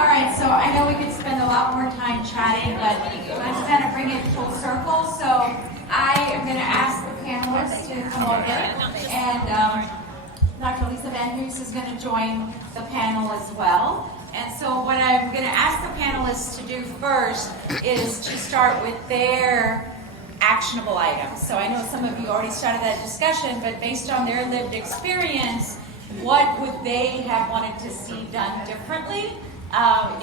All right, so I know we could spend a lot more time chatting, but let's kind of bring it full circle. So I am going to ask the panelists to come over, and Dr. Lisa Van Hoos is going to join the panel as well. And so what I'm going to ask the panelists to do first is to start with their actionable items. So I know some of you already started that discussion, but based on their lived experience, what would they have wanted to see done differently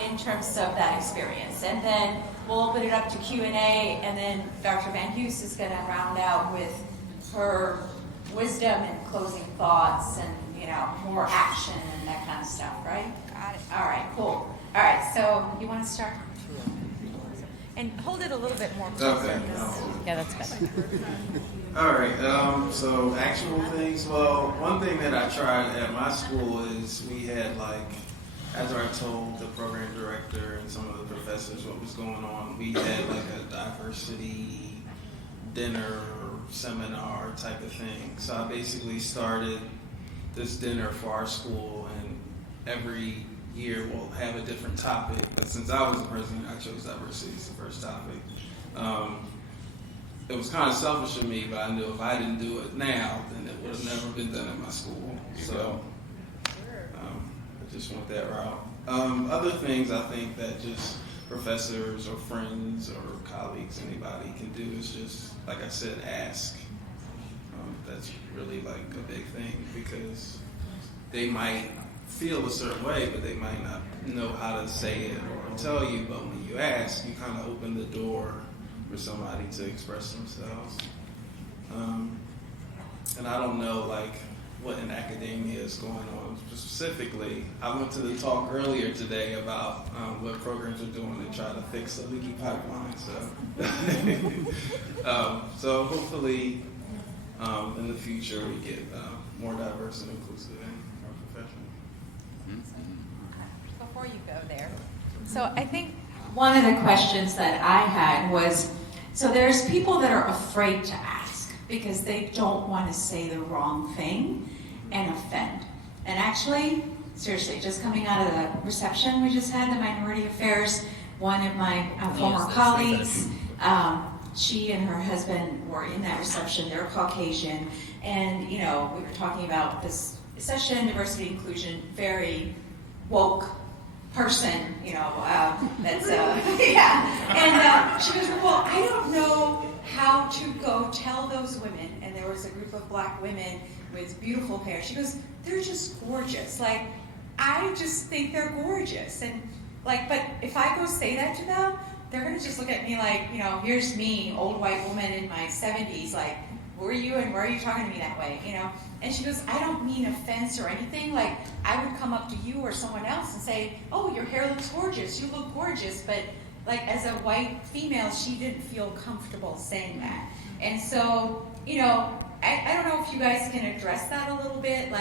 in terms of that experience? And then we'll open it up to Q&A, and then Dr. Van Hoos is going to round out with her wisdom and closing thoughts and, more action and that kind of stuff, right? Got it. All right, cool. All right, so you want to start? And hold it a little bit more. Okay. Yeah, that's better. All right. So actual things. Well, one thing that I tried at my school is we had after I told the program director and some of the professors what was going on, we had a diversity dinner seminar type of thing. So I basically started this dinner for our school, and every year we'll have a different topic. But since I was the president, I chose diversity as the first topic. It was kind of selfish of me, but I knew if I didn't do it now, then it would have never been done at my school. So I just went that route. Other things I think that just professors or friends or colleagues, anybody can do is just, like I said, ask. That's really a big thing, because they might feel a certain way, but they might not know how to say it or tell you. But when you ask, you kind of open the door for somebody to express themselves. And I don't know what in academia is going on specifically. I went to the talk earlier today about what programs are doing to try to fix the leaky pipeline. So hopefully in the future we get more diverse and inclusive in our profession. Before you go there, so I think One of the questions that I had was, so there's people that are afraid to ask because they don't want to say the wrong thing and offend. And actually, seriously, just coming out of the reception we just had, the Minority Affairs, one of my former colleagues, she and her husband were in that reception. They're Caucasian, and we were talking about this session, diversity, inclusion, very woke person, that's yeah. And she goes, well, I don't know how to go tell those women. And there was a group of black women with beautiful hair. She goes, they're just gorgeous. I just think they're gorgeous. And but if I go say that to them, they're gonna just look at me here's me, old white woman in my 70s, who are you and why are you talking to me that way, And she goes, I don't mean offense or anything. I would come up to you or someone else and say, oh, your hair looks gorgeous, you look gorgeous. But as a white female, she didn't feel comfortable saying that. And so, I don't know if you guys can address that a little bit,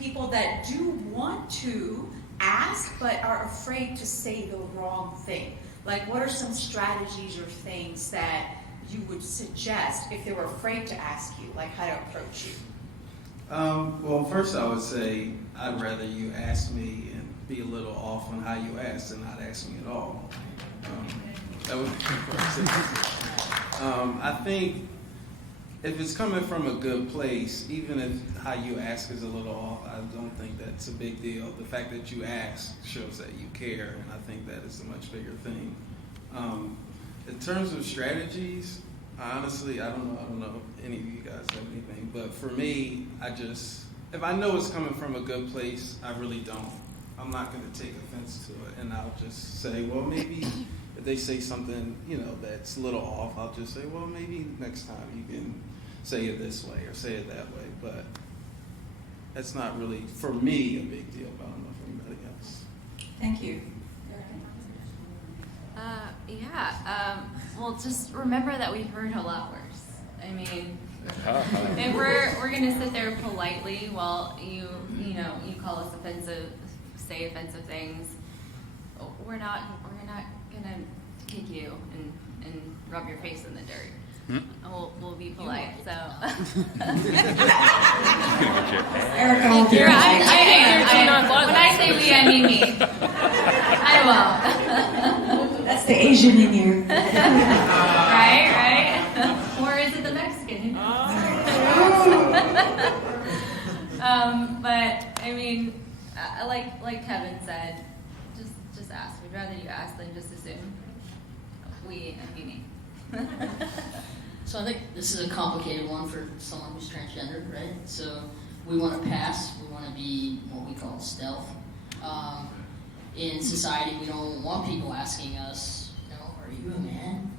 people that do want to ask but are afraid to say the wrong thing. What are some strategies or things that you would suggest if they were afraid to ask you, how to approach you? Well, first I would say I'd rather you ask me and be a little off on how you ask than not ask me at all. That would be first. I think if it's coming from a good place, even if how you ask is a little off, I don't think that's a big deal. The fact that you ask shows that you care, and I think that is a much bigger thing. In terms of strategies, honestly, I don't know if any of you guys have anything, but for me, if I know it's coming from a good place, I really don't. I'm not going to take offense to it, and I'll just say, well, maybe if they say something, that's a little off, I'll just say, well, maybe next time you can say it this way or say it that way. But that's not really, for me, a big deal, but I don't know for anybody else. Thank you. Well, just remember that we've heard a lot worse. I mean, if we're gonna sit there politely while you call us offensive, say offensive things, we're not gonna kick you and rub your face in the dirt. We'll be polite. So. Erica will be when I say we, I mean me. I I won't. That's the Asian in you. Right? Or is it the Mexican? But I mean, like Kevin said, just ask. We'd rather you ask than just assume. We and me. So I think this is a complicated one for someone who's transgender, right? So we want to pass. We want to be what we call stealth. In society, we don't want people asking us, are you a man?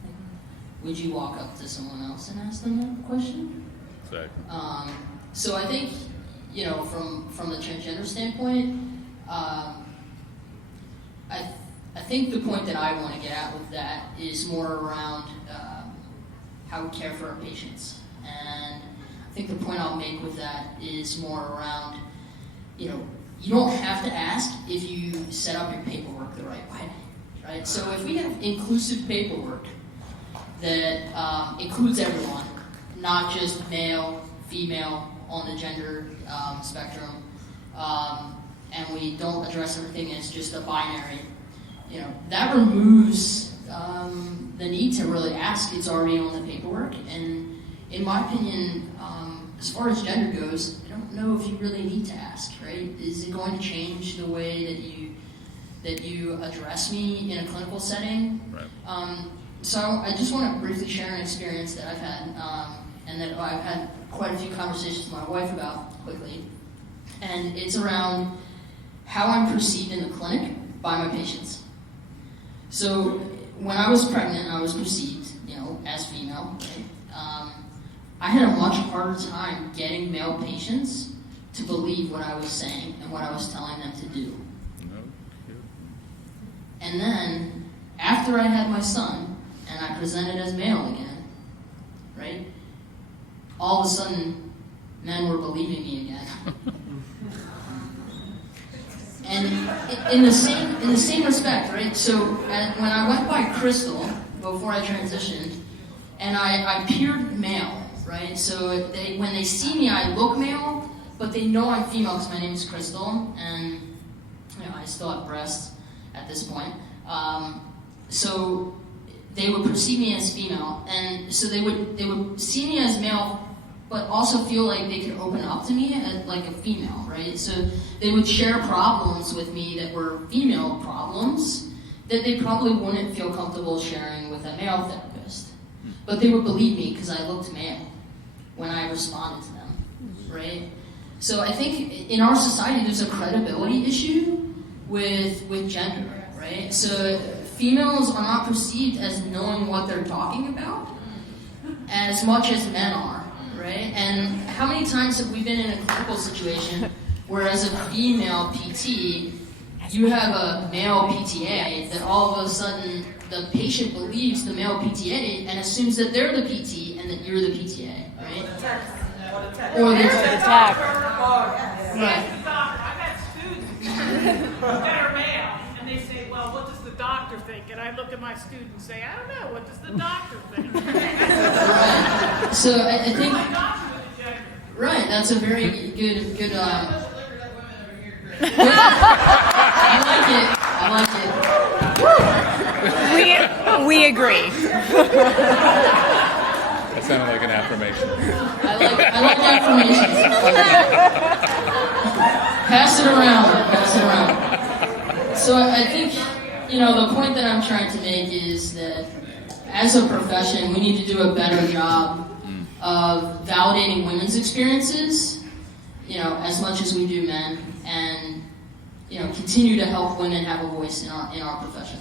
Would you walk up to someone else and ask them that question? Exactly. So I think, from the transgender standpoint, I think the point that I want to get at with that is more around how we care for our patients. And I think the point I'll make with that is more around, you don't have to ask if you set up your paperwork the right way, right? So if we have inclusive paperwork that includes everyone, not just male, female on the gender spectrum, and we don't address everything as just a binary, that removes the need to really ask. It's already on the paperwork, and in my opinion, as far as gender goes, I don't know if you really need to ask, right? Is it going to change the way that you address me in a clinical setting? Right. So I just want to briefly share an experience that I've had, and that I've had quite a few conversations with my wife about quickly, and it's around how I'm perceived in the clinic by my patients. So when I was pregnant, I was perceived, as female, right? I had a much harder time getting male patients to believe what I was saying and what I was telling them to do. And then, after I had my son, and I presented as male again, right? All of a sudden, men were believing me again. And in the same respect, right? So when I went by Crystal before I transitioned, and I appeared male, right? So when they see me, I look male, but they know I'm female because my name is Crystal, and I still have breasts at this point. So they would perceive me as female, and so they would see me as male, but also feel like they could open up to me as like a female, right? So they would share problems with me that were female problems that they probably wouldn't feel comfortable sharing with a male therapist. But they would believe me because I looked male when I responded to them, right? So I think in our society there's a credibility issue with gender, right? So females are not perceived as knowing what they're talking about as much as men are, right? And how many times have we been in a clinical situation where as a female PT, you have a male PTA that all of a sudden the patient believes the male PTA and assumes that they're the PT and that you're the PTA, right? Or the Attack. Right. I've had students that are male, and they say, well, what does the doctor think? And I look at my student and say, I don't know, what does the doctor think? Right. So I think, My doctor with the gender. right, that's a very good I like it. We agree. That sounded like an affirmation. I like affirmations. Pass it around. So I think, the point that I'm trying to make is that as a profession, we need to do a better job of validating women's experiences, as much as we do men, and, continue to help women have a voice in our profession.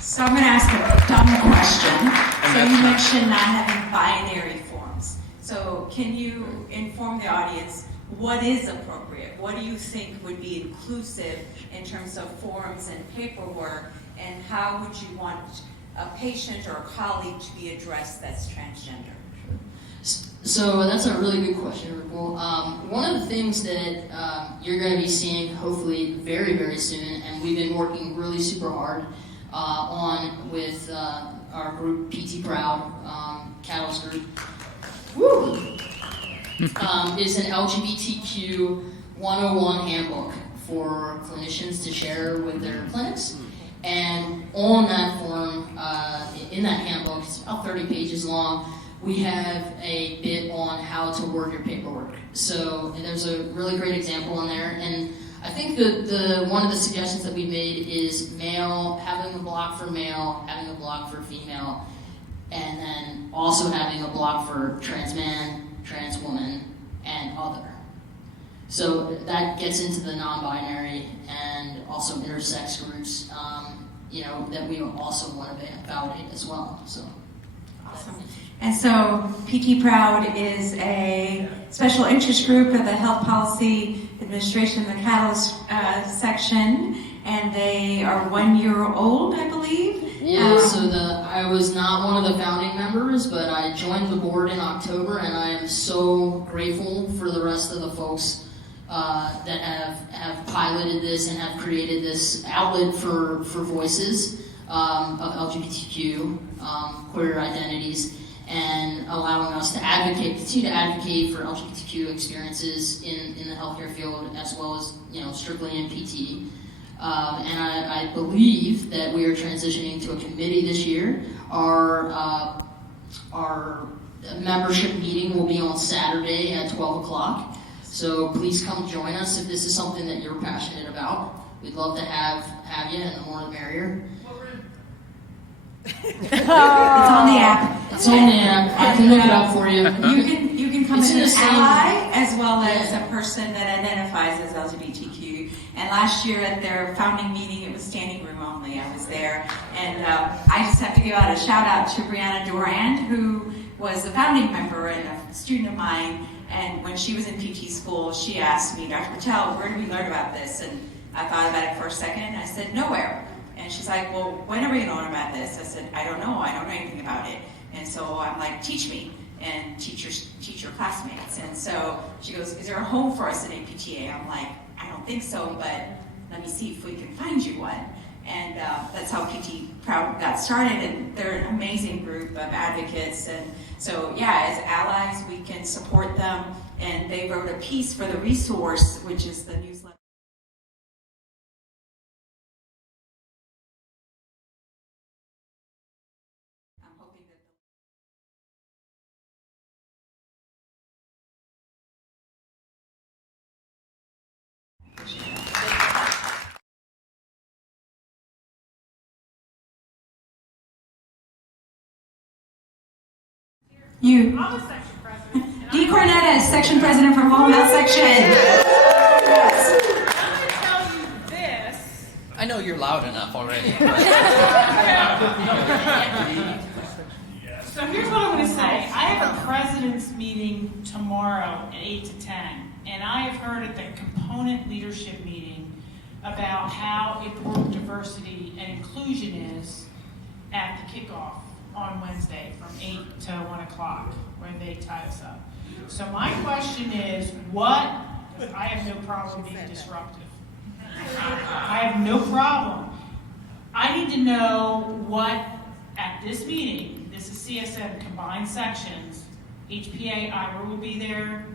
So I'm going to ask a dumb question. So you mentioned not having binary forms. So can you inform the audience what is appropriate? What do you think would be inclusive in terms of forms and paperwork? And how would you want a patient or a colleague to be addressed that's transgender? So that's a really good question, Ripple. One of the things that you're going to be seeing hopefully very, very soon, and we've been working really super hard on with our group, PT Proud, Catalyst Group, is an LGBTQ 101 handbook for clinicians to share with their clinics. on that form, in that handbook, it's about 30 pages long, we have a bit on how to word your paperwork. So there's a really great example in there, and I think the one of the suggestions that we made is male, having a block for male, having a block for female, and then also having a block for trans man, trans woman, and other. So that gets into the non-binary and also intersex groups, that we also want to validate as well. So. Awesome. And so PT Proud is a special interest group of the Health Policy Administration, the Catalyst section, and they are 1 year old, I believe. Yeah, I was not one of the founding members, but I joined the board in October, and I am so grateful for the rest of the folks that have piloted this and have created this outlet for voices of LGBTQ, queer identities, and allowing us to continue to advocate for LGBTQ experiences in the healthcare field, as well as strictly in PT. And I believe that we are transitioning to a committee this year. Our membership meeting will be on Saturday at 12 o'clock. So please come join us if this is something that you're passionate about. We'd love to have you, and the more the merrier. It's on the app. It's on the app. I can look it up for you. You can come It's as in an the same- ally as well as a person that identifies as LGBTQ. And last year at their founding meeting, it was standing room only. I was there, and I just have to give out a shout out to Brianna Durand, who was a founding member and a student of mine. And when she was in PT school, she asked me, Dr. Patel, where did we learn about this? And I thought about it for a second, and I said, nowhere. And she's like, well, when are we going to learn about this? I said, I don't know anything about it. And so I'm like, teach me, and teach your classmates. And so she goes, is there a home for us in APTA? I'm like, I don't think so, but let me see if we can find you one. And that's how PT Proud got started, and they're an amazing group of advocates. And so, yeah, as allies, we can support them. And they wrote a piece for the resource, which is the newsletter. I'm hoping that you. I'm a section president. and Dee Cornetta, section president for Home Health Section. Yes. I'm going to tell you this. I know you're loud enough already. So here's what I'm going to say. I have a president's meeting tomorrow at 8 to 10, and I have heard at the component leadership meeting about how important diversity and inclusion is at the kickoff on Wednesday from 8 to 1 o'clock when they tie us up. So my question is, I have no problem being disruptive. I have no problem. I need to know what, at this meeting, this is CSM combined sections, HPA, Ira will be there,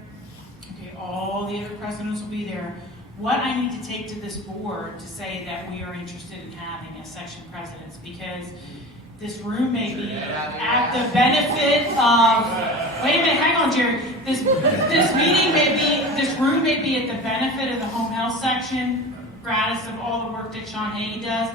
okay, all the other presidents will be there, what I need to take to this board to say that we are interested in having as section presidents, because this room may be at the benefit of, wait a minute, hang on, Jerry. This room may be at the benefit of the home health section, gratis of all the work that Sean Haney does.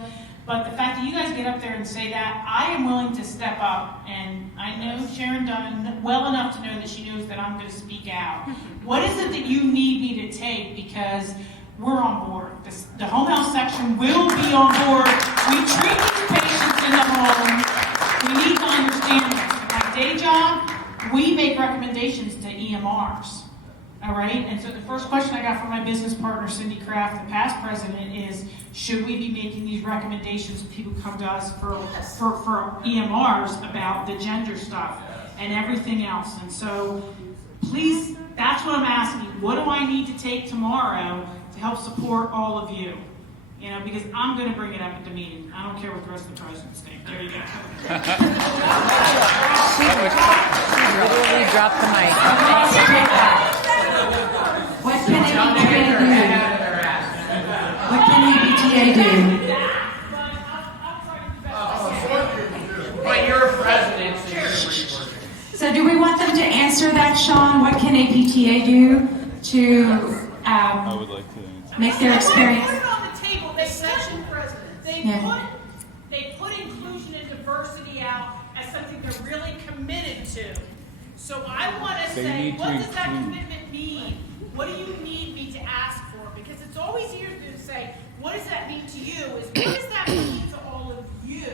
But the fact that you guys get up there and say that, I am willing to step up, and I know Sharon Dunn well enough to know that she knows that I'm going to speak out. What is it that you need me to take? Because we're on board. The home health section will be on board. We treat these patients in the home. We need to understand this. My day job, we make recommendations to EMRs. All right? And so the first question I got from my business partner, Cindy Kraft, the past president, is should we be making these recommendations when people come to us for EMRs about the gender stuff and everything else? And so please, that's what I'm asking. What do I need to take tomorrow to help support all of you? You know, because I'm going to bring it up at the meeting. I don't care what the rest of the presidents think. There you go. Literally dropped the mic. What can APTA do? What can APTA do? But I'll try to do answer that, Sean? What can APTA do to I would like to. make their experience? Put it on the table. They put inclusion and diversity out as something they're really committed to. So I want to say, what does that commitment mean? What do you need me to ask for? Because it's always easier to say, what does that mean to you? Is what does that mean to all of you?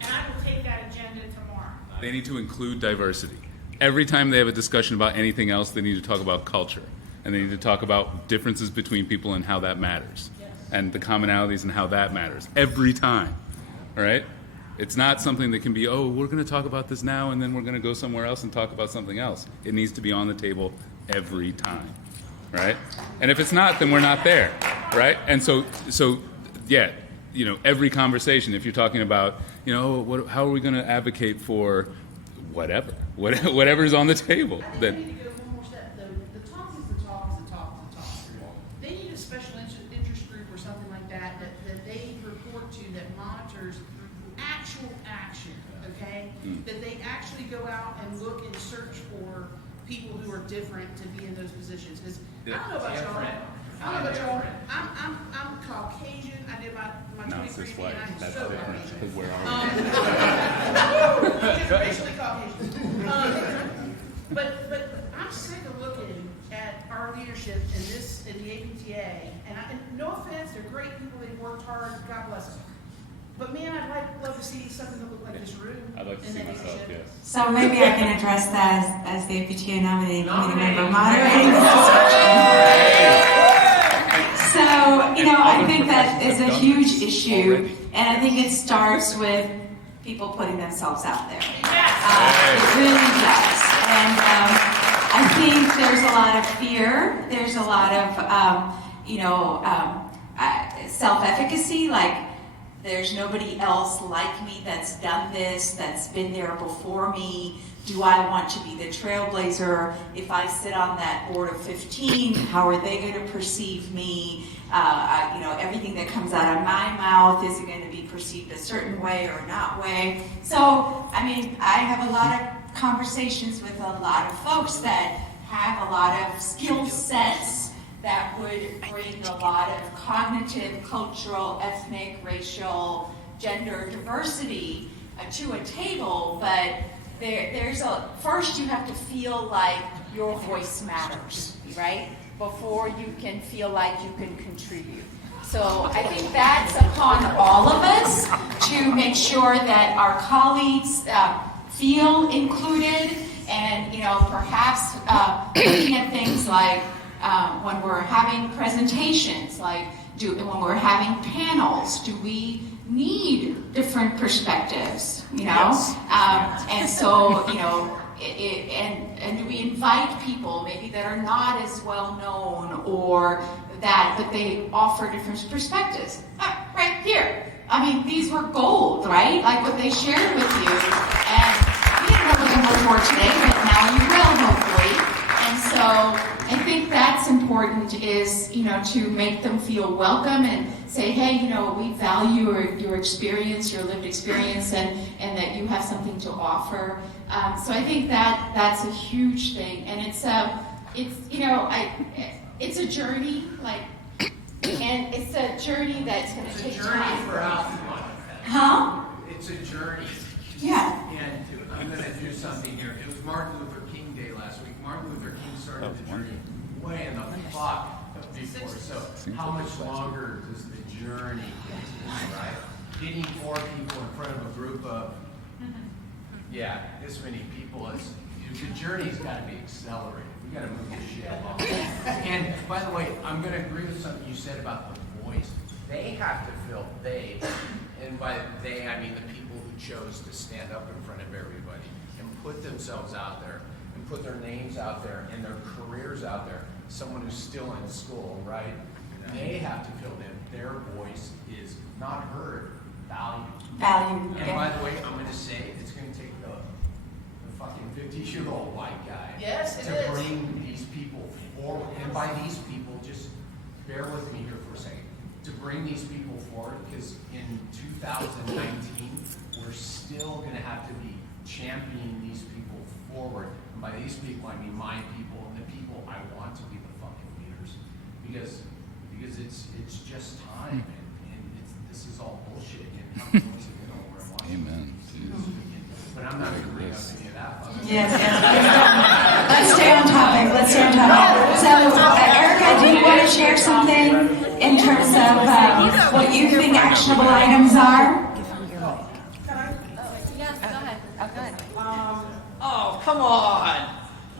And I will take that agenda tomorrow. They need to include diversity. Every time they have a discussion about anything else, they need to talk about culture. And they need to talk about differences between people and how that matters. Yes. And the commonalities and how that matters. Every time. All right? It's not something that can be, oh, we're going to talk about this now and then we're going to go somewhere else and talk about something else. It needs to be on the table every time. Right? And if it's not, then we're not there. Right? And so yeah, every conversation, if you're talking about, how are we going to advocate for whatever's on the table, I think then we need to go one more step. The talk is the talk is the talk is the talk. They need a special interest group or something like that they report to that monitors actual action, okay? That they actually go out and look and search for people who are different to be in those positions. Because I don't know about y'all. I'm Caucasian. I did my not 23 this way. and I'm That's so different. Caucasian. Because we're Racially Caucasian. But I'm sick of looking at our leadership in the APTA, and no offense, they're great people, they've worked hard, God bless them. But man, I'd love to see something that looked like this room. I'd like to in see that myself, leadership. yes. So maybe I can address that as the APTA nominating committee member moderating. So, I think that is a huge issue, and I think it starts with people putting themselves out there. It really does. And I think there's a lot of fear. There's a lot of, self-efficacy, like there's nobody else like me that's done this, that's been there before me. Do I want to be the trailblazer? If I sit on that board of 15, how are they going to perceive me? Everything that comes out of my mouth, is it going to be perceived a certain way or not way? So, I have a lot of conversations with a lot of folks that have a lot of skill sets that would bring a lot of cognitive, cultural, ethnic, racial, gender diversity to a table, but first you have to feel like your voice matters, right? Before you can feel like you can contribute. So I think that's upon all of us to make sure that our colleagues feel included, and perhaps looking at things like when we're having presentations, like when we're having panels, do we need different perspectives, Yes. And so, and do we invite people maybe that are not as well known or but they offer different perspectives? Right here. These were gold, right? Like what they shared with you. And you didn't know what them before today, but now you will, hopefully. And so I think that's important, is, to make them feel welcome and say, hey, we value your experience, your lived experience, and that you have something to offer. So I think that's a huge thing. And it's a journey, and it's a journey that's going to take time. For us. Huh? It's a journey. Yeah. And I'm going to do something here. It was Martin Luther King Day last week. Martin Luther King started the journey way in the clock before. So how much longer does the journey continue, right? Getting 4 people in front of a group of, this many people, the journey's got to be accelerated. We got to move this shit along. And by the way, I'm going to agree with something you said about the voice. They have to feel and by they I mean the people who chose to stand up in front of everybody and put themselves out there and put their names out there and their careers out there. Someone who's still in school, right? They have to feel that their voice is not heard, valued. And by the way, I'm going to say it's going to take the fucking 50-year-old white guy to bring these people forward. And by these people, just bear with me here for a second. To bring these people forward, because in 2019, we're still going to have to be championing these people forward. And by these people, I mean my people and the people I want to be the fucking leaders. Because it's just time, and this is all bullshit. And how many months ago where I watched Amen. But I'm not going to bring up any of that. Yes. Let's stay on topic. So, Erica, do you want to share something in terms of what you think actionable items are? Yes, go ahead. Oh, good. Oh, come on.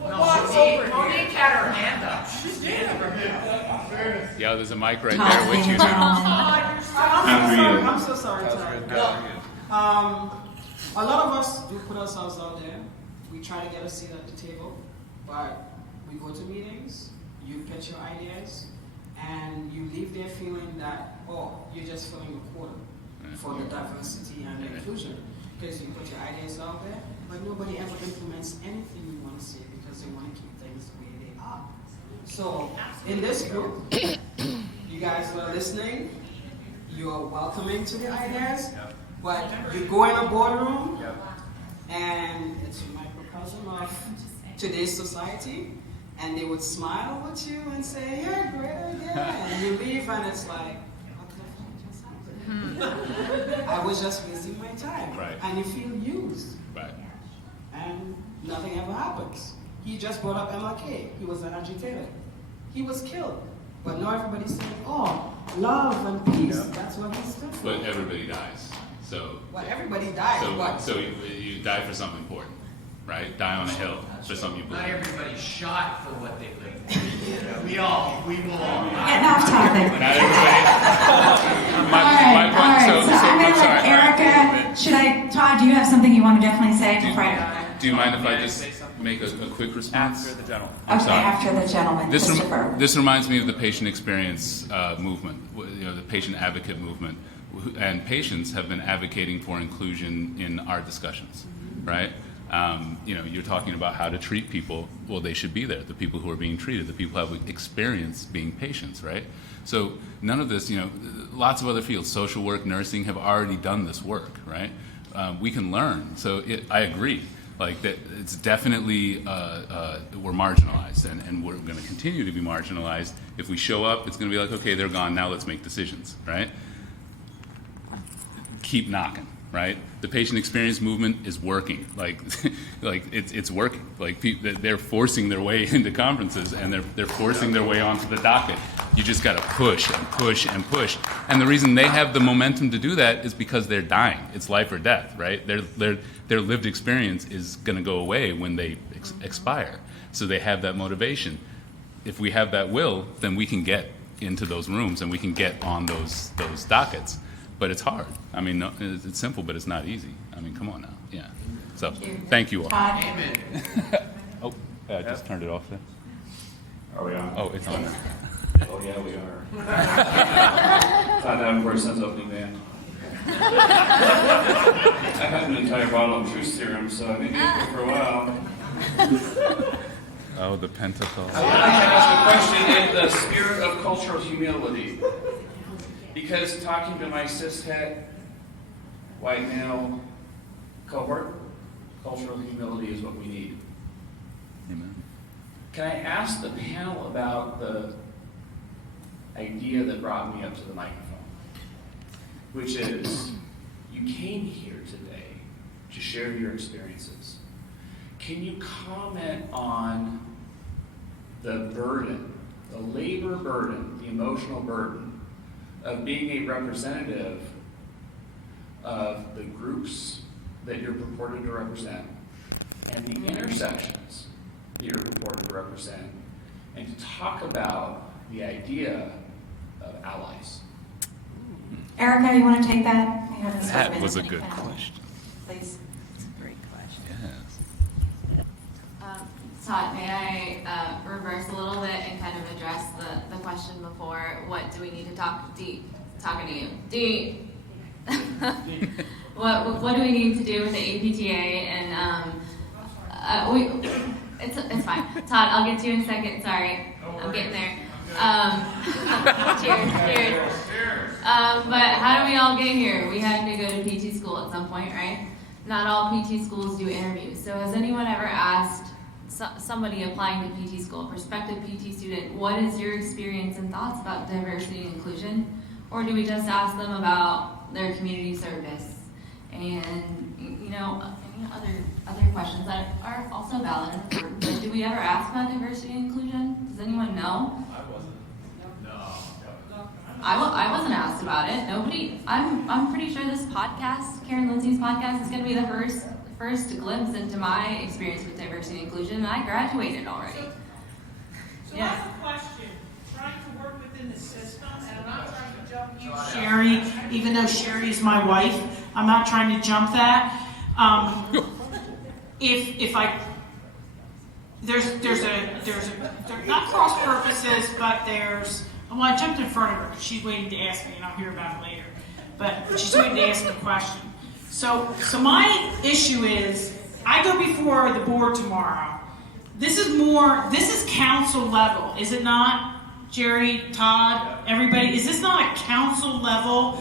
Monique had her hand up. She's standing right here. Yeah, there's a mic right there with you. I'm so sorry. A lot of us do put ourselves out there. We try to get a seat at the table, but we go to meetings, you pitch your ideas, and you leave there feeling that, you're just filling a quota for the diversity and the inclusion. Because you put your ideas out there, but nobody ever implements anything you want to see because they want to keep things the way they are. So, in this group, you guys are listening, you're welcoming to the ideas, but you go in a boardroom, and it's a microcosm of today's society, and they would smile with you and say, yeah, great idea, and you leave, and it's like, what the fuck just happened? I was just wasting my time. Right. And you feel used. Right. And nothing ever happens. He just brought up MLK. He was an agitator. He was killed. But now everybody's saying, love and peace. That's what he stood for. But everybody dies. So. Well, everybody dies. So you die for something important, right? Die on a hill for something you Not believe. everybody's shot for what they live for. We will all. Getting off topic. Not everybody. My point. All right. So I'm going to sorry. let Erica, Todd, do you have something you want to definitely say before I... Do you mind if I just make a quick response? After the gentleman. I'm sorry. After the gentleman, Christopher. This reminds me of the patient experience movement, the patient advocate movement, and patients have been advocating for inclusion in our discussions, right? You're talking about how to treat people. Well, they should be there. The people who are being treated, the people who have experience being patients, right? So none of this, lots of other fields, social work, nursing, have already done this work, right? We can learn. So I agree. Like that, it's definitely we're marginalized, and we're going to continue to be marginalized. If we show up, it's going to be like, okay, they're gone. Now let's make decisions, right? Keep knocking, right? The patient experience movement is working. Like it's working. Like they're forcing their way into conferences, and they're forcing their way onto the docket. You just got to push and push and push. And the reason they have the momentum to do that is because they're dying. It's life or death, right? Their lived experience is going to go away when they expire. So they have that motivation. If we have that will, then we can get into those rooms and we can get on those dockets. But it's hard. I mean, no, it's simple, but it's not easy. I mean, come on now. Yeah. So, thank you all. Amen. Oh, I just turned it off there. Are we on? Oh, it's on there. Oh, yeah, we are. Todd Davenport, Sons Opening Band. I had an entire bottle of truth serum, so I've been doing it for a while. Oh, the Pentecost. I would like to ask a question in the spirit of cultural humility. Because talking to my cishet, white male cohort, cultural humility is what we need. Amen. Can I ask the panel about the idea that brought me up to the microphone? Which is, you came here today to share your experiences. Can you comment on the burden, the labor burden, the emotional burden of being a representative of the groups that you're purported to represent and the intersections that you're purported to represent, and to talk about the idea of allies? Erica, you want to take that? That was a good question. Please. That's a great question. Yes. Todd, may I reverse a little bit and kind of address the question before? What do we need to talking to you? Dee. What do we need to do with the APTA? And it's fine. Todd, I'll get to you in a second. Sorry, I'm getting there. Cheers. But how do we all get here? We had to go to PT school at some point, right? not all PT schools do interviews. So has anyone ever asked somebody applying to PT school, a prospective PT student, what is your experience and thoughts about diversity and inclusion? Or do we just ask them about their community service and, you know, any other questions that are also valid and important? But do we ever ask about diversity and inclusion? Does anyone know? I wasn't asked about it. Nobody. I'm pretty sure this podcast, Karen Lindsay's podcast, is going to be the first glimpse into my experience with diversity and inclusion, and I graduated already. So I have a question. Trying to work within the system, and I'm not trying to jump you, Sherry, even though Sherry is my wife. I'm not trying to jump that. If I there's not cross purposes, but there's. Well, I jumped in front of her because she's waiting to ask me, and I'll hear about it later. But she's waiting to ask me a question. So my issue is, I go before the board tomorrow. This is council level, is it not? Jerry, Todd, everybody, is this not a council level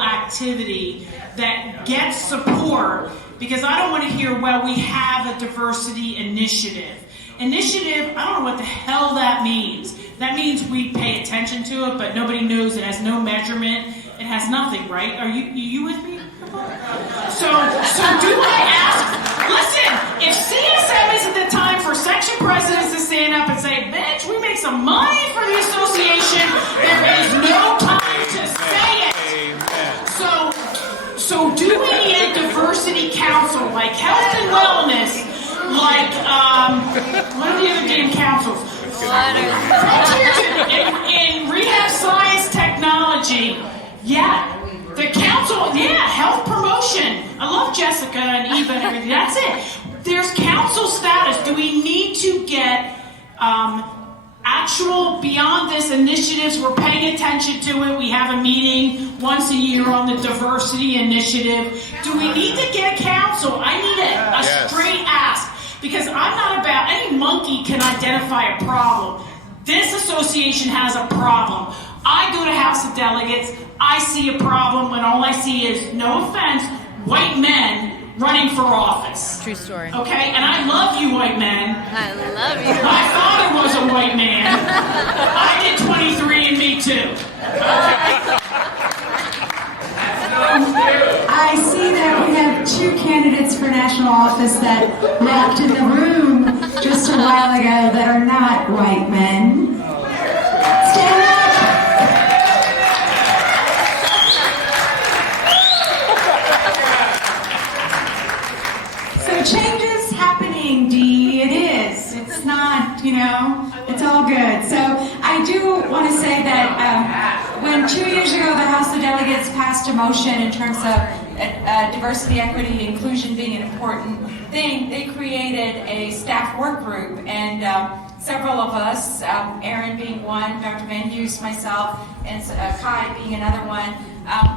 activity that gets support? Because I don't want to hear, well, we have a diversity initiative. Initiative, I don't know what the hell that means. That means we pay attention to it, but nobody knows it has no measurement. It has nothing, right? Are you with me? So do I ask, listen, if CSM isn't the time for section presidents to stand up and say, bitch, we make some money for the association, there is no time to say it. So do we need a diversity council like health and wellness, like, what are the other damn councils? In rehab science technology, yeah. The council, yeah, health promotion. I love Jessica and Eva and everything. That's it. There's council status. Do we need to get actual, beyond this, initiatives? We're paying attention to it. We have a meeting once a year on the diversity initiative. Do we need to get a council? I need a straight ask. Because I'm not about, any monkey can identify a problem. This association has a problem. I go to House of Delegates, I see a problem when all I see is, no offense, white men running for office. True story. Okay, and I love you white men. I love you. My father was a white man. I did 23andMe too. I see that we have two candidates for national office that walked in the room just a while ago that are not white men. Stand up! So change is happening, Dee. It is. It's not, it's all good. So I do want to say that when 2 years ago the House of Delegates passed a motion in terms of diversity, equity, inclusion being an important thing, they created a staff work group, and several of us, Aaron being one, Dr. Van Hughes, myself, and Kai being another one,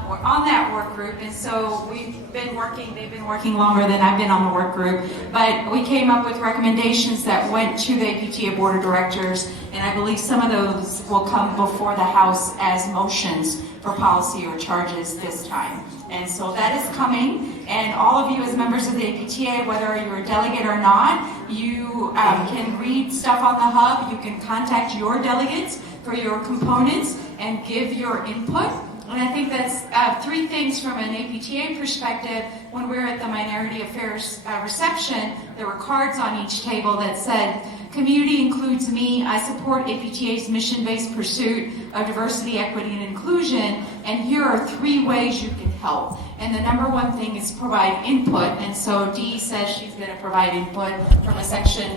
were on that work group. And so they've been working longer than I've been on the work group, but we came up with recommendations that went to the APTA Board of Directors, and I believe some of those will come before the House as motions for policy or charges this time. And so that is coming, and all of you as members of the APTA, whether you're a delegate or not, you can read stuff on the hub, you can contact your delegates for your components and give your input. And I think that's three things from an APTA perspective. When we were at the Minority Affairs reception, there were cards on each table that said, community includes me. I support APTA's mission-based pursuit of diversity, equity, and inclusion. And here are 3 ways you can help. And the number one thing is provide input. And so Dee says she's going to provide input from a section,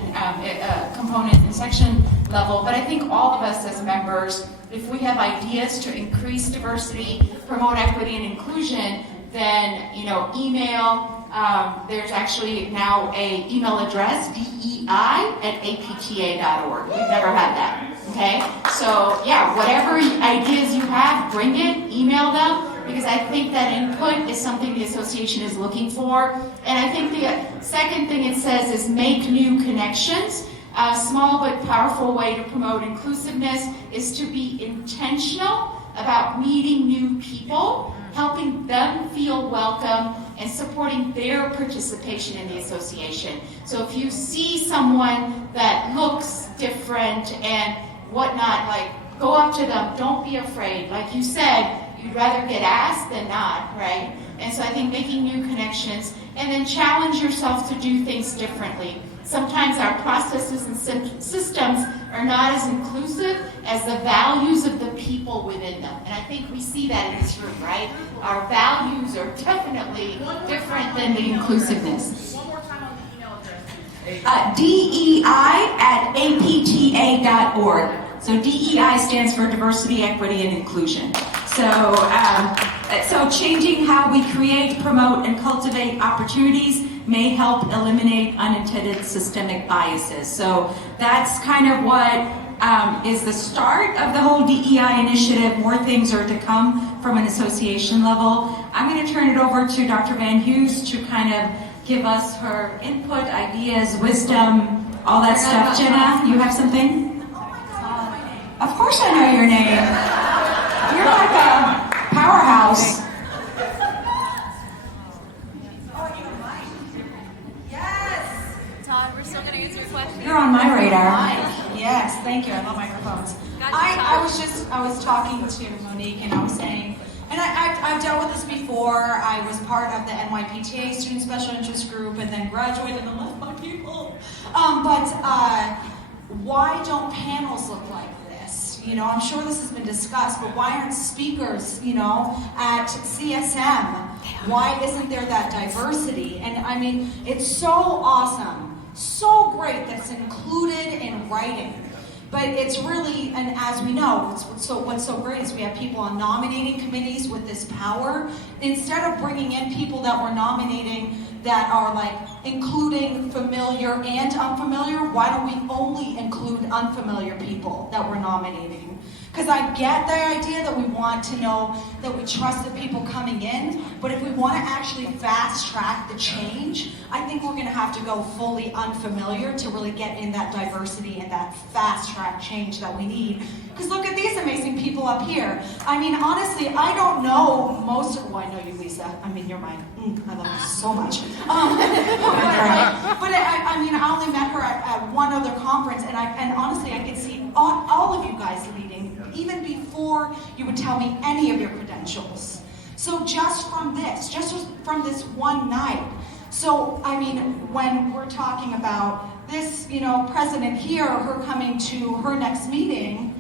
component and section level. But I think all of us as members, if we have ideas to increase diversity, promote equity and inclusion, then, email. There's actually now a email address, DEI@apta.org. We've never had that. Okay? So, yeah, whatever ideas you have, bring it, email them, because I think that input is something the association is looking for. And I think the second thing it says is make new connections. A small but powerful way to promote inclusiveness is to be intentional about meeting new people, helping them them feel welcome and supporting their participation in the association. So if you see someone that looks different and whatnot, like, go up to them, don't be afraid. Like you said, you'd rather get asked than not, right? And so I think making new connections, and then challenge yourself to do things differently. Sometimes our processes and systems are not as inclusive as the values of the people within them. And I think we see that in this room, right? Our values are definitely different than the inclusiveness. One more time on the email address. DEI@apta.org. So DEI stands for Diversity, Equity, and Inclusion. So changing how we create, promote, and cultivate opportunities may help eliminate unintended systemic biases. So that's kind of what is the start of the whole DEI initiative. More things are to come from an association level. I'm going to turn it over to Dr. Van Hughes to kind of give us her input, ideas, wisdom, all that stuff. Jenna, you have something? Of course I know your name. You're like a powerhouse. Todd, we're still going to answer your question. You're on my radar. Yes, thank you. I love microphones. I was talking to Monique and I was saying, and I've dealt with this before. I was part of the NYPTA Student Special Interest Group and then graduated and left my people. Why don't panels look like this? You know, I'm sure this has been discussed, but why aren't speakers, you know, at CSM? Why isn't there that diversity? And I mean, it's so awesome, so great that it's included in writing. But it's really, and as we know, what's so great is we have people on nominating committees with this power. Instead of bringing in people that we're nominating that are like including familiar and unfamiliar, why don't we only include unfamiliar people that we're nominating? Because I get the idea that we want to know that we trust the people coming in, but if we want to actually fast track the change, I think we're going to have to go fully unfamiliar to really get in that diversity and that fast track change that we need. Because look at these amazing people up here. I mean, honestly, I don't know most of, well, I know you, Lisa. I mean, you're mine. I love you so much. But I mean, I only met her at one other conference, and honestly, I could see all of you guys leading, even before you would tell me any of your credentials. So just from this one night. So, I mean, when we're talking about this, you know, president here, her coming to her next meeting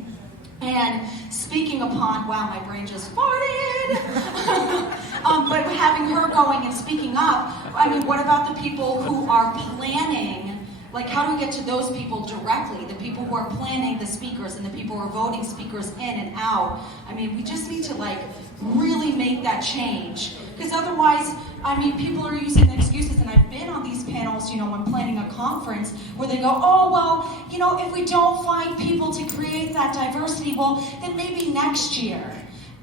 and speaking upon, wow, my brain just farted. But having her going and speaking up, I mean, what about the people who are planning? Like, how do we get to those people directly? The people who are planning the speakers and the people who are voting speakers in and out. I mean, we just need to, like, really make that change. Because otherwise, I mean, people are using excuses, and I've been on these panels, you know, when planning a conference, where they go, oh, well, you know, if we don't find people to create that diversity, well, then maybe next year.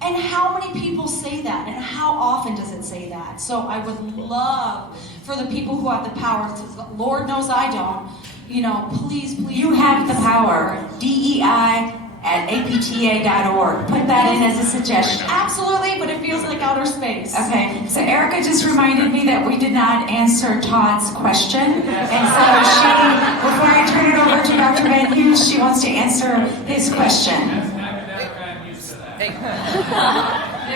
And how many people say that? And how often does it say that? So I would love for the people who have the power, to, Lord knows I don't, you know, please. You have the power. DEI@apta.org. Put that in as a suggestion. Absolutely, but it feels like outer space. Okay, so Erica just reminded me that we did not answer Todd's question. And so before I turn it over to Dr. Van Hughes, she wants to answer his question. Didn't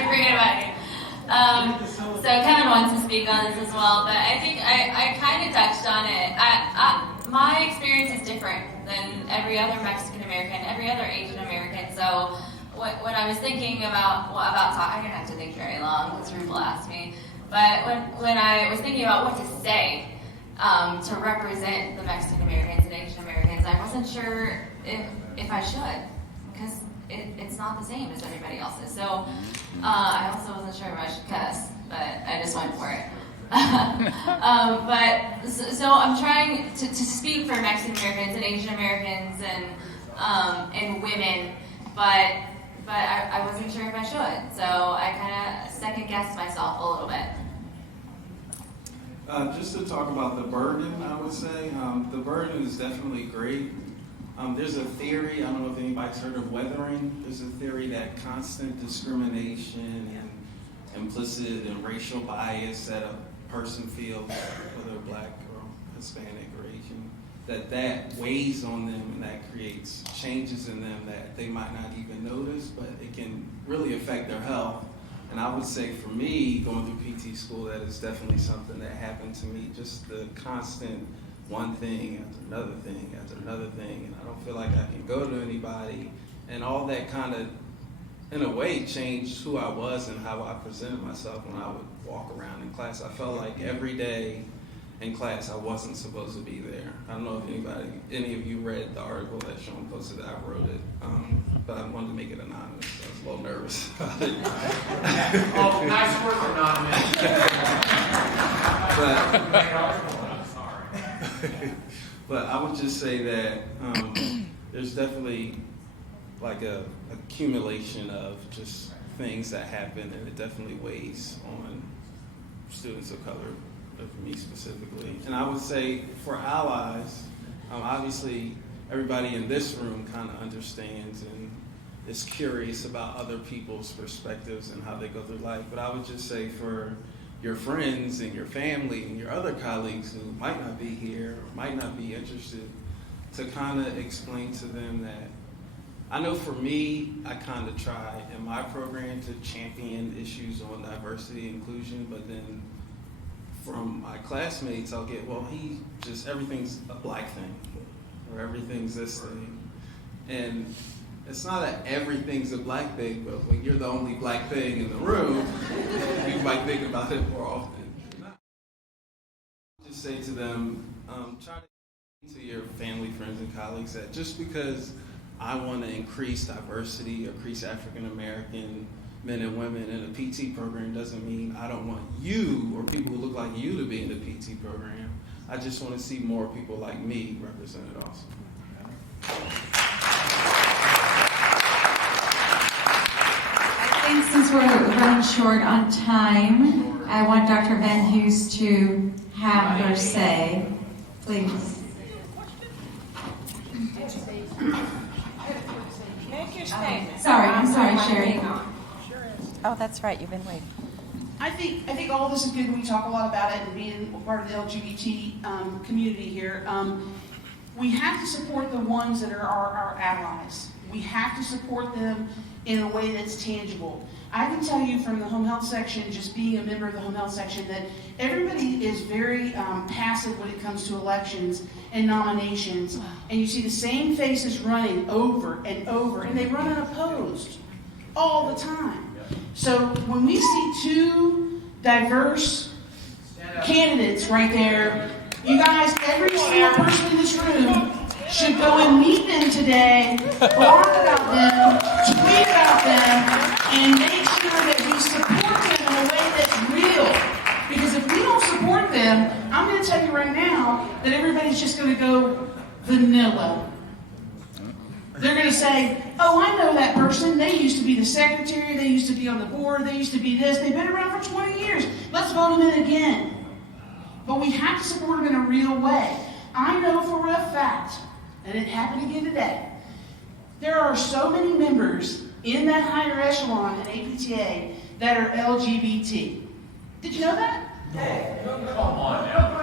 forget about you. So Kevin wants to speak on this as well, but I think I kind of touched on it. My experience is different than every other Mexican American, every other Asian American. So when I was thinking about talk, I didn't have to think very long because Rupal asked me. But when I was thinking about what to say to represent the Mexican Americans and Asian Americans, I wasn't sure if I should, because it's not the same as everybody else's. So I also wasn't sure if I should cuss, but I just went for it. So I'm trying to speak for Mexican Americans and Asian Americans and women, but I wasn't sure if I should. So I kind of second guessed myself a little bit. Just to talk about the burden, I would say the burden is definitely great. There's a theory, I don't know if anybody's heard of weathering. There's a theory that constant discrimination implicit and racial bias that a person feels, whether black or Hispanic or Asian, that weighs on them and that creates changes in them that they might not even notice, but it can really affect their health. And I would say for me, going through PT school, that is definitely something that happened to me, just the constant one thing after another thing after another thing, and I don't feel like I can go to anybody, and all that kind of, in a way, changed who I was and how I presented myself when I would walk around in class. I felt like every day in class I wasn't supposed to be there. I don't know if any of you read the article that Sean posted. I wrote it, but I wanted to make it anonymous. So I was a little nervous. Oh, nice work, anonymous. But I would just say that there's definitely like a accumulation of just things that happen, and it definitely weighs on students of color, for me specifically. And I would say for allies, obviously everybody in this room kind of understands and is curious about other people's perspectives and how they go through life. But I would just say for your friends and your family and your other colleagues who might not be here or might not be interested, to kind of explain to them that I know for me, I kind of try in my program to champion issues on diversity and inclusion, but then from my classmates, I'll get, well, everything's a black thing, or everything's this thing. And it's not that everything's a black thing, but when you're the only black thing in the room, you might think about it more often. Just say to them, try to to your family, friends, and colleagues that just because I want to increase diversity, increase African American men and women in a PT program doesn't mean I don't want you or people who look like you to be in the PT program. I just want to see more people like me represented also. I think since we're running short on time, I want Dr. Van Hughes to have her say. Please. Make your statement. Sorry, I'm sorry, Sherry. Oh, that's right. You've been waiting. I think all this is good. We talk a lot about it and being part of the LGBT community here. We have to support the ones that are our allies. We have to support them in a way that's tangible. I can tell you from the home health section, just being a member of the home health section, that everybody is very passive when it comes to elections and nominations. And you see the same faces running over and over, and they run unopposed all the time. So when we see two diverse candidates right there, you guys, every single person in this room should go and meet them today, blog about them, tweet about them, and make sure that we support them in a way that's real. Because if we don't support them, I'm going to tell you right now that everybody's just going to go vanilla. They're going to say, oh, I know that person. They used to be the secretary. They used to be on the board. They used to be this. They've been around for 20 years. Let's vote them in again. But we have to support them in a real way. I know for a fact, and it happened again today, there are so many members in that higher echelon in APTA that are LGBT. Did you know that? Hey, come on now.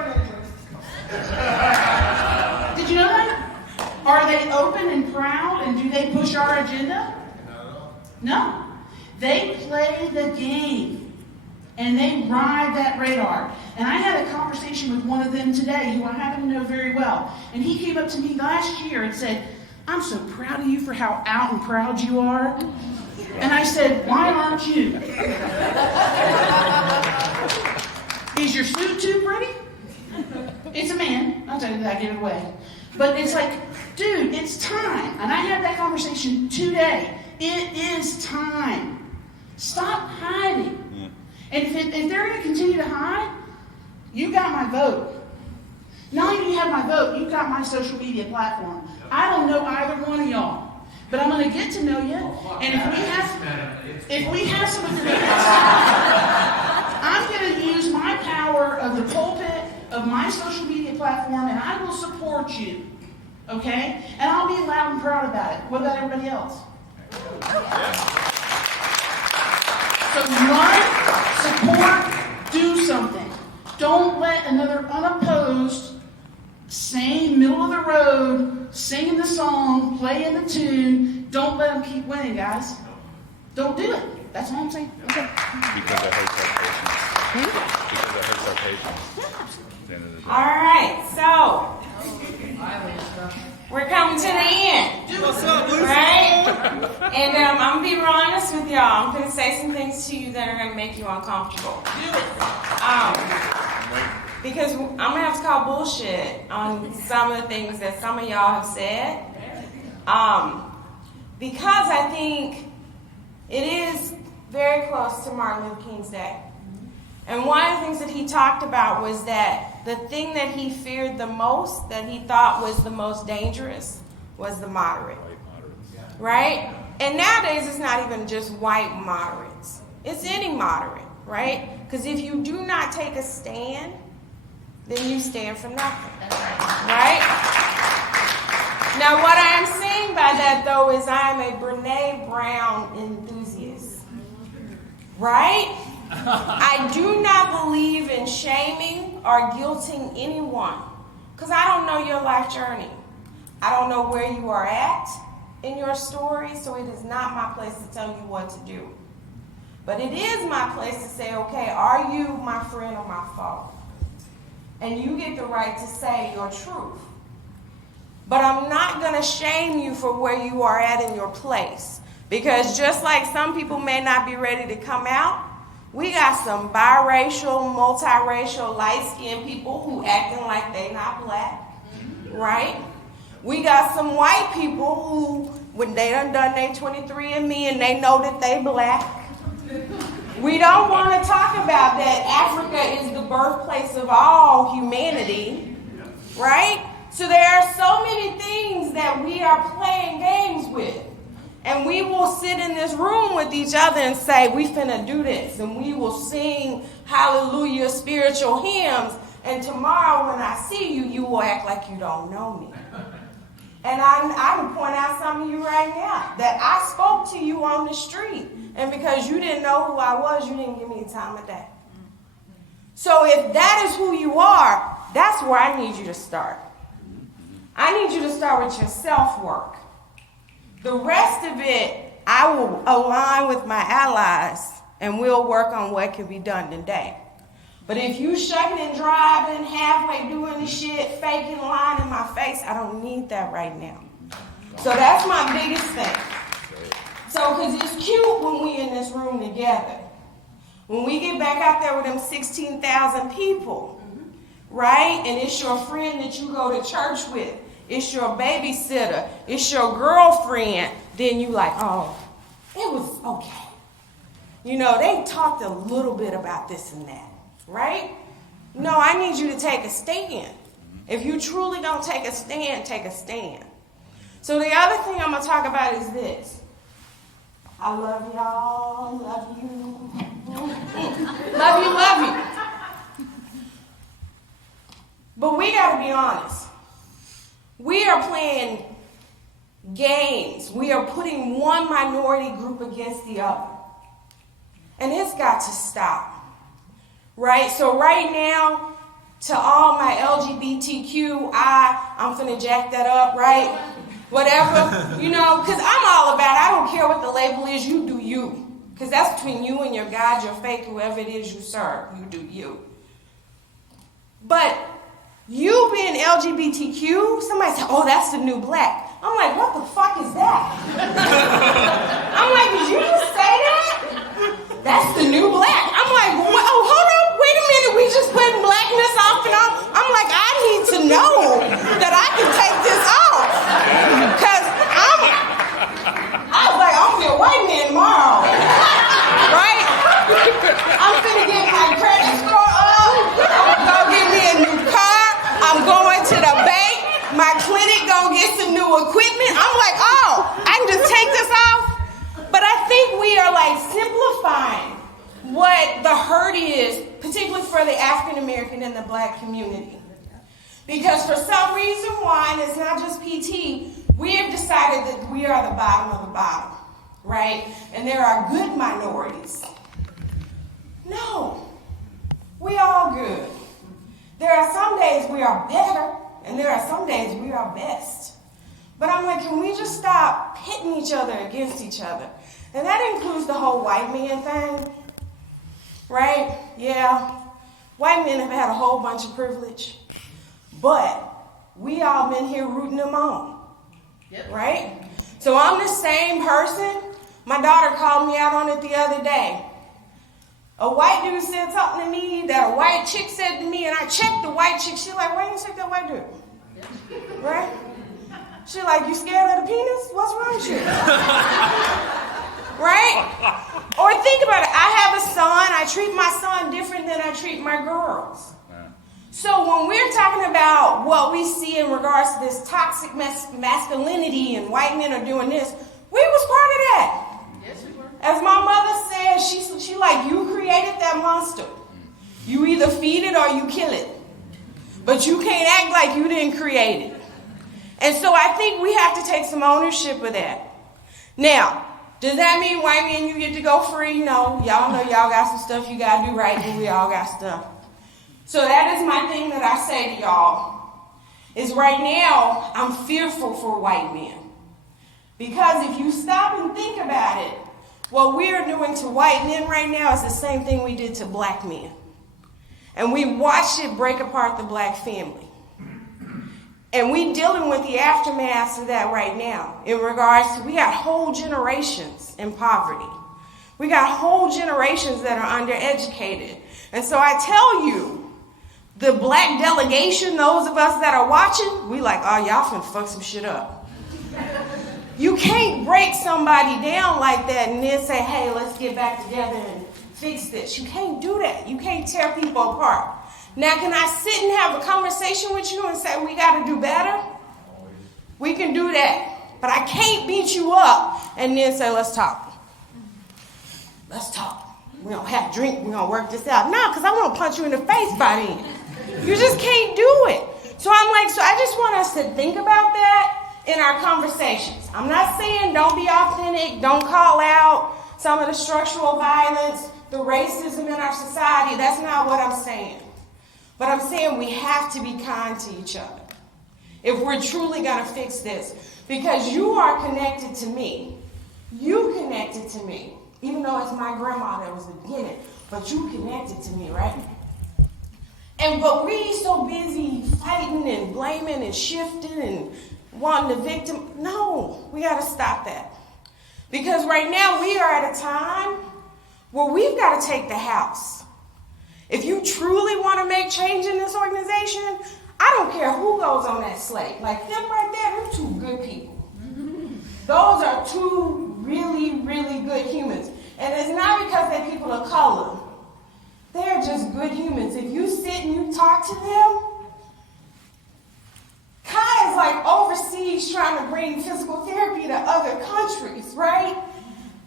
Did you know that? Are they open and proud, and do they push our agenda? No. They play the game, and they ride that radar. And I had a conversation with one of them today who I happen to know very well. And he came up to me last year and said, I'm so proud of you for how out and proud you are. And I said, why aren't you? Is your suit too pretty? It's a man. I'll tell you that, I give it away. But it's like, dude, it's time. And I had that conversation today. It is time. Stop hiding. Yeah. And if they're going to continue to hide, you got my vote. Not only do you have my vote, you've got my social media platform. I don't know either one of y'all, but I'm going to get to know you. And if we have some agreements, I'm going to use my power of the pulpit of my social media platform, and I will support you. Okay? And I'll be loud and proud about it. What about everybody else? So run Don't let another unopposed, same middle of the road, singing the song, playing the tune. Don't let them keep winning, guys. Don't do it. That's all I'm saying. Okay. Because it hurts our patients. Because it hurts our patients. At the end of the day. All right, so we're coming to the end. Right? And I'm going to be real honest with y'all. I'm going to say some things to you that are going to make you uncomfortable. Because I'm going to have to call bullshit on some of the things that some of y'all have said. Because I think it is very close to Martin Luther King's Day. And one of the things that he talked about was that the thing that he feared the most, that he thought was the most dangerous, was the moderate. Right? And nowadays it's not even just white moderates. It's any moderate, right? Because if you do not take a stand, then you stand for nothing. Right? Now what I am saying by that though is I am a Brene Brown enthusiast. Right? I do not believe in shaming or guilting anyone because I don't know your life journey. I don't know where you are at in your story, so it is not my place to tell you what to do. But it is my place to say, okay, are you my friend or my foe? And you get the right to say your truth. But I'm not going to shame you for where you are at in your place. Because just like some people may not be ready to come out, we got some biracial, multiracial, light-skinned people who acting like they not black, right? We got some white people who, when they done their 23andMe and they know that they black. We don't want to talk about that Africa is the birthplace of all humanity, right? So there are so many things that we are playing games with. And we will sit in this room with each other and say, we finna do this. And we will sing hallelujah spiritual hymns. And tomorrow when I see you, you will act like you don't know me. And I would point out some of you right now that I spoke to you on the street. And because you didn't know who I was, you didn't give me the time of day. So if that is who you are, that's where I need you to start. I need you to start with your self-work. The rest of it, I will align with my allies and we'll work on what can be done today. But if you shucking and driving, halfway doing the shit, faking, lying in my face, I don't need that right now. So that's my biggest thing. So, because it's cute when we in this room together. When we get back out there with them 16,000 people, right? And it's your friend that you go to church with. It's your babysitter. It's your girlfriend. Then you like, oh, it was okay. You know, they talked a little bit about this and that, right? No, I need you to take a stand. If you truly don't take a stand, take a stand. So the other thing I'm going to talk about is this. I love y'all. Love you. Love you, love you. But we got to be honest. We are playing games. We are putting one minority group against the other. And it's got to stop. Right? So right now, to all my LGBTQI, I'm finna jack that up, right? Whatever, you know, because I'm all about, I don't care what the label is, you do you. Because that's between you and your God, your faith, whoever it is you serve, you do you. But you being LGBTQ, somebody said, oh, that's the new black. I'm like, what the fuck is that? I'm like, did you just say that? That's the new black. I'm like, oh, hold on, wait a minute, we just putting blackness off and on. I'm like, I need to know that I can take this off. Because I was like, I'm gonna be a white man tomorrow. Right? I'm finna get my credit score up. I'm gonna go get me a new car. I'm going to the bank. My clinic gonna get some new equipment. I'm like, oh, I can just take this off. But I think we are like simplifying what the hurt is, particularly for the African American and the black community. Because for some reason why, and it's not just PT, we have decided that we are the bottom of the bottom, right? And there are good minorities. No, we all good. are better, and there are some days we are best. But I'm like, can we just stop pitting each other against each other? And that includes the whole white man thing, right? Yeah, white men have had a whole bunch of privilege, but we all been here rooting them on, right? So I'm the same person. My daughter called me out on it the other day. A white dude said something to me that a white chick said to me, and I checked the white chick. She like, why you check that white dude? Right? She like, you scared of the penis? What's wrong with you? Right? Or think about it. I have a son. I treat my son different than I treat my girls. So when we're talking about what we see in regards to this toxic masculinity and white men are doing this, we was part of that. Yes, we were. As my mother said, she like, you created that monster. You either feed it or you kill it. But you can't act like you didn't create it. And so I think we have to take some ownership of that. Now, does that mean white men you get to go free? No. Y'all know y'all got some stuff you got to do right, but we all got stuff. So that is my thing that I say to y'all, is right now, I'm fearful for white men. Because if you stop and think about it, what we are doing to white men right now is the same thing we did to black men. And we watched it break apart the black family. And we dealing with the aftermath of that right now in regards to, we got whole generations in poverty. We got whole generations that are undereducated. And so I tell you, the black delegation, those of us that are watching, we like, oh, y'all finna fuck some shit up. You can't break somebody down like that and then say, hey, let's get back together and fix this. You can't do that. You can't tear people apart. Now, can I sit and have a conversation with you and say we got to do better? We can do that. But I can't beat you up and then say, let's talk. Let's talk. We're going to have a drink. We're going to work this out. No, because I'm going to punch you in the face by then. You just can't do it. So I'm like, so I just want us to think about that in our conversations. I'm not saying don't be authentic, don't call out some of the structural violence, the racism in our society. That's not what I'm saying. But I'm saying we have to be kind to each other if we're truly going to fix this. Because you are connected to me. You connected to me. Even though it's my grandma that was the beginning. But you connected to me, right? But we so busy fighting and blaming and shifting and wanting the victim. No, we got to stop that. Because right now we are at a time where we've got to take the house. If you truly want to make change in this organization, I don't care who goes on that slate. Like them right there, they're two good people. Those are two really, really good humans. And it's not because they're people of color. They're just good humans. If you sit and you talk to them, Kai is like overseas trying to bring physical therapy to other countries, right?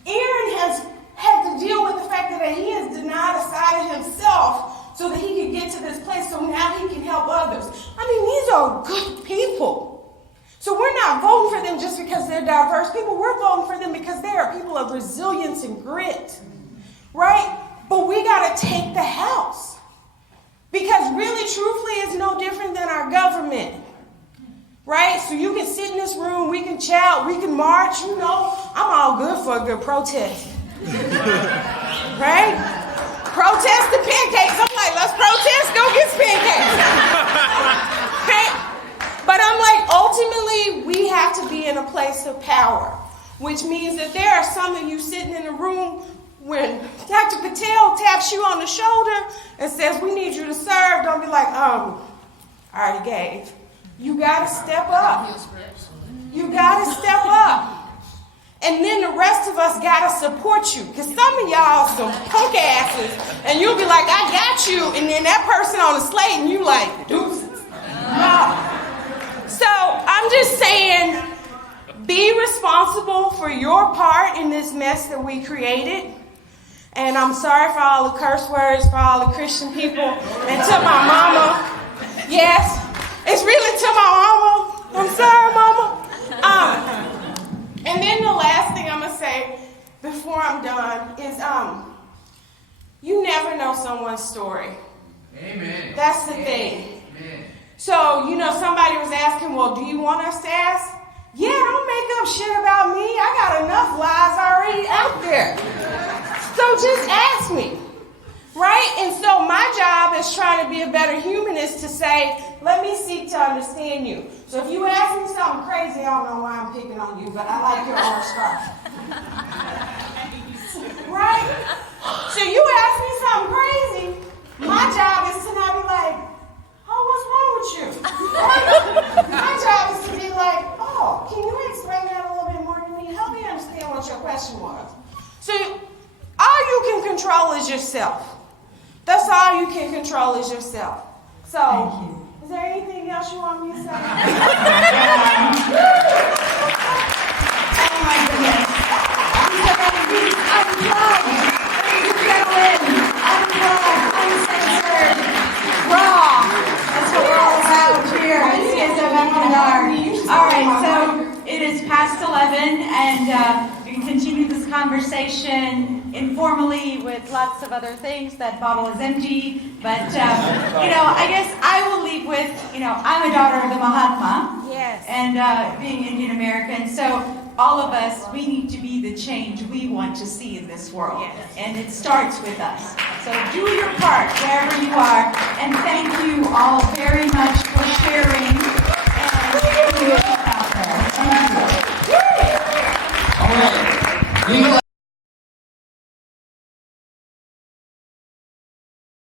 Aaron has had to deal with the fact that he has denied a side of himself so that he can get to this place so now he can help others. I mean, these are good people. So we're not voting for them just because they're diverse people. We're voting for them because they are people of resilience and grit, right? But we got to take the house. Because really, truthfully, it's no different than our government. Right? So you can sit in this room, we can shout, we can march. You know, I'm all good for a good protest. Right? Protest the pancakes. I'm like, let's protest, go get some pancakes. Okay? But I'm like, ultimately, we have to be in a place of power. Which means that there are some of you sitting in the room when Dr. Patel taps you on the shoulder and says, we need you to serve, don't be like, I already gave. You got to step up. You got to step up. And then the rest of us got to support you. Because some of y'all some punk asses, and you'll be like, I got you. And then that person on the slate, and you like, deuces. No. So I'm just saying, be responsible for your part in this mess that we created. And I'm sorry for all the curse words, for all the Christian people, and to my mama. Yes, it's really to my mama. I'm sorry, mama. And then the last thing I'm going to say before I'm done is you never know someone's story. Amen. That's the thing. Amen. So, somebody was asking, well, do you want us to ask? Yeah, don't make up shit about me. I got enough lies already out there. So just ask me, right? And so my job as trying to be a better human is to say, let me seek to understand you. So if you ask me something crazy, I don't know why I'm picking on you, but I like your orange scarf. Right? So you ask me something crazy, my job is to not be like, oh, what's wrong with you? My job is to be like, oh, can you explain that a little bit more to me? Help me understand what your question was. So all you can control is yourself. That's all you can control is yourself. So, is there anything else you want me to say? Oh my goodness. Unplugged. Ladies and gentlemen, unplugged, uncensored, raw. That's what we're all about here at CSM After Dark. All right, so it is past 11, and we can continue this conversation informally with lots of other things. That bottle is empty, but I guess I will leave with, I'm a daughter of the Mahatma, yes, and being Indian American, so all of us, we need to be the change we want to see in this world, yes. And it starts with us. So do your part wherever you are, and thank you all very much for